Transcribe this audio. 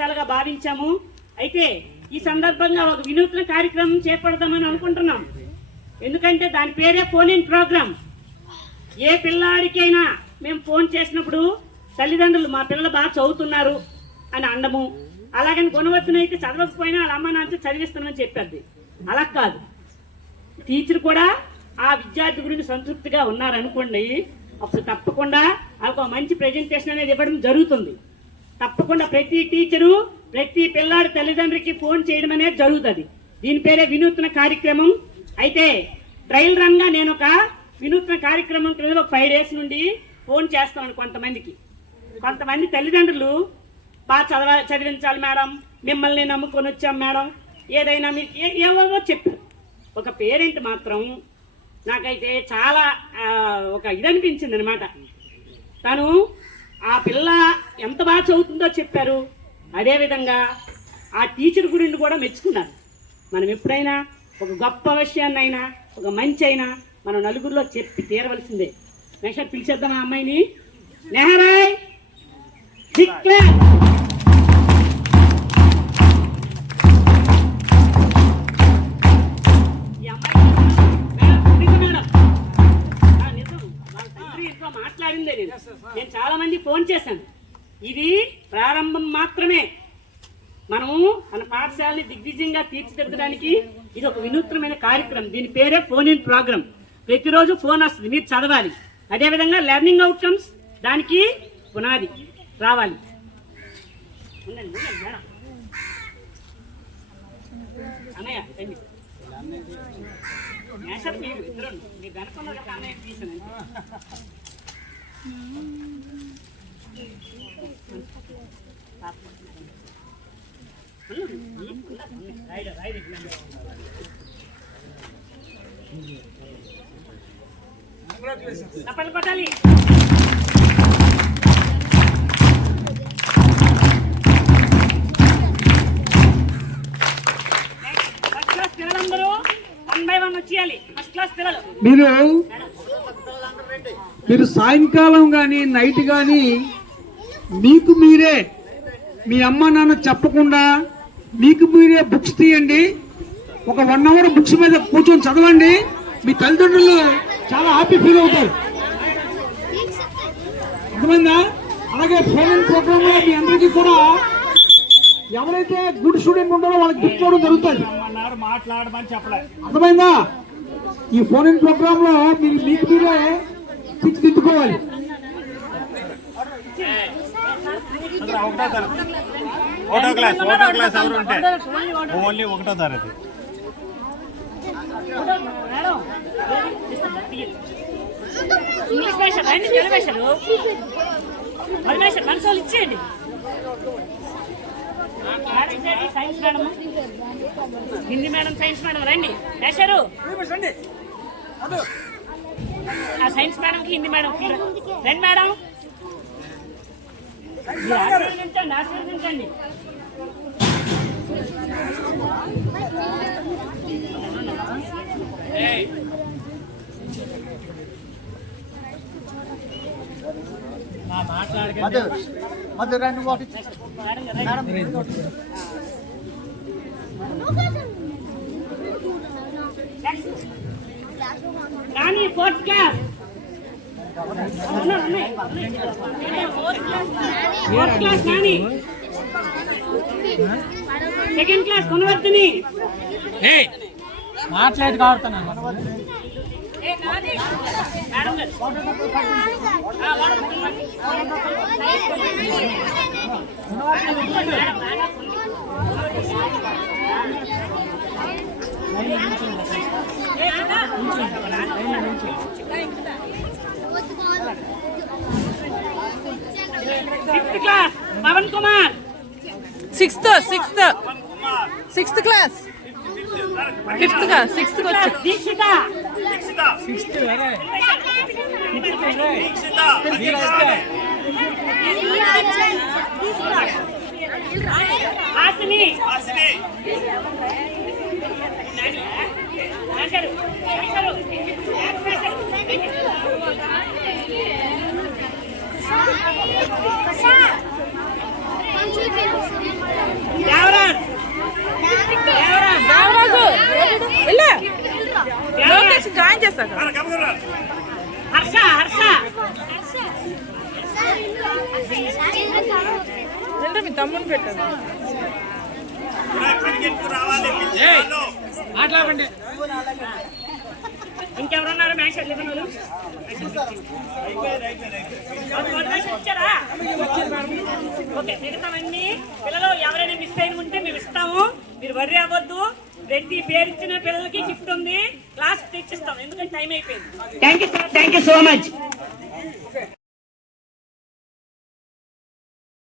పాఠశాలగా భావించాము. అయితే ఈ సందర్భంగా ఒక వినూత్న కార్యక్రమం చేపడదామని అనుకుంటున్నాం. ఎందుకంటే దాని పేరే ఫోన్ ఇన్ ప్రోగ్రామ్. ఏ పిల్లాడికైనా మేము ఫోన్ చేసినప్పుడు తల్లిదండ్రులు మా పిల్లలు బాగా చదువుతున్నారు అని అండము, అలాగని గుణవత్తునైతే చదవకపోయినా వాళ్ళ అమ్మ నాన్న చదివిస్తామని చెప్పేది. అలా కాదు, టీచర్ కూడా ఆ విద్యార్థి గురించి సంతృప్తిగా ఉన్నారనుకోండి, అప్పుడు తప్పకుండా వాళ్ళకు మంచి ప్రెజెంటేషన్ అనేది ఇవ్వడం జరుగుతుంది. తప్పకుండా ప్రతి టీచరు ప్రతి పిల్లాడి తల్లిదండ్రులకి ఫోన్ చేయడం అనేది జరుగుతుంది. దీని పేరే వినూత్న కార్యక్రమం. అయితే ట్రయల్ రన్గా నేను ఒక వినూత్న కార్యక్రమం క్రింద ఒక 5 days నుండి ఫోన్ చేస్తామని కొంతమంది తల్లిదండ్రులు బాగా చదివించాలి మేడం, మిమ్మల్ని నమ్ముకొని వచ్చాం మేడం, ఏదైనా మీకు ఏవో చెప్పారు. ఒక పేరెంట్ మాత్రం నాకైతే చాలా ఒక ఇదనిపించింది అనమాట. తను ఆ పిల్ల ఎంత బాగా చదువుతుందో చెప్పారు, అదేవిధంగా ఆ టీచర్ గురించి కూడా మెచ్చుకున్నారు. మనం ఎప్పుడైనా ఒక గొప్ప విషయాన్నైనా ఒక మంచి అయినా మనం నలుగురిలో చెప్పి తీరవలసిందే. నెక్స్ట్ పిలిచేద్దాం ఆ అమ్మాయిని. నెహరాయ్ డిక్లేర్. మాట్లాడిందే నేను చాలా మంది ఫోన్ చేశాను. ఇది ప్రారంభం మాత్రమే. మనము మన పాఠశాలని దిగ్విజయంగా తీర్చిదిద్దడానికి ఇది ఒక వినూత్నమైన కార్యక్రమం. దీని పేరే ఫోన్ ఇన్ ప్రోగ్రామ్. ప్రతిరోజు ఫోన్ వస్తుంది, మీరు చదవాలి. అదేవిధంగా లెర్నింగ్ అవుట్కమ్స్ దానికి పునాది రావాలి. అన్నయ్య మీరు ఇద్దరు మీరు కనుక్కున్నారు కదా అన్నయ్య తీసాను. చప్పట్లు కొట్టాలి. ఫస్ట్ క్లాస్ పిల్లలందరూ 1 by 1 వచ్చేయాలి. ఫస్ట్ క్లాస్ పిల్లలు మీరు సాయంకాలం కానీ నైట్ కానీ మీకు మీరే మీ అమ్మ నాన్న చెప్పకుండా మీకు మీరే బుక్స్ తీయండి. ఒక 1 hour బుక్స్ మీద కూర్చొని చదవండి. మీ తల్లిదండ్రులు చాలా హ్యాపీ ఫీల్ అవుతారు. అర్థమైందా? అలాగే ఫోన్ ప్రోగ్రామ్ లో మీ అందరికీ కూడా ఎవరైతే గుడ్ స్టూడెంట్ ఉంటారో వాళ్ళకి గిఫ్ట్ ఇవ్వడం జరుగుతుంది. అర్థమైందా? ఈ ఫోన్ ఇన్ ప్రోగ్రామ్ లో మీరు మీకు మీరే తీర్చిదిద్దుకోవాలి. ఒకటో క్లాస్ ఎవరు ఉంటే ఓన్లీ 1వ తరగతి. ఇంగ్లీష్ భాష రండి, తెలుగు భాషలు మనసు ఇచ్చేయండి. Science madam, Hindi madam, science madam రండి. వేశారు ఆ సైన్స్ మేడంకి హిందీ మేడం రండి మేడం. ఆశీర్వదించండి. Rani 4th class. 4th class Rani. 2nd class కొనవర్తిని. మాట్లాడి కాడుతున్నాను. Fifth class, Pavan Kumar. Sixth class. Fifth class, sixth class. Dikshita. Asini. Phone చేస్తాను. హర్ష హర్ష అంటే మీ తమ్ముని పెట్టాను. ఇంకెవరున్నారు మ్యాక్స్ ఇచ్చారా? ఓకే, మిగతావన్నీ పిల్లలు ఎవరైనా మిస్ అయిన ఉంటే మేము ఇస్తాము, మీరు వర్రీ అవ్వద్దు. ప్రతి పేరు ఇచ్చిన పిల్లలకి గిఫ్ట్ ఉంది, క్లాస్ తెచ్చిస్తాం, ఎందుకంటే టైం అయిపోయింది. Thank you sir, thank you so much.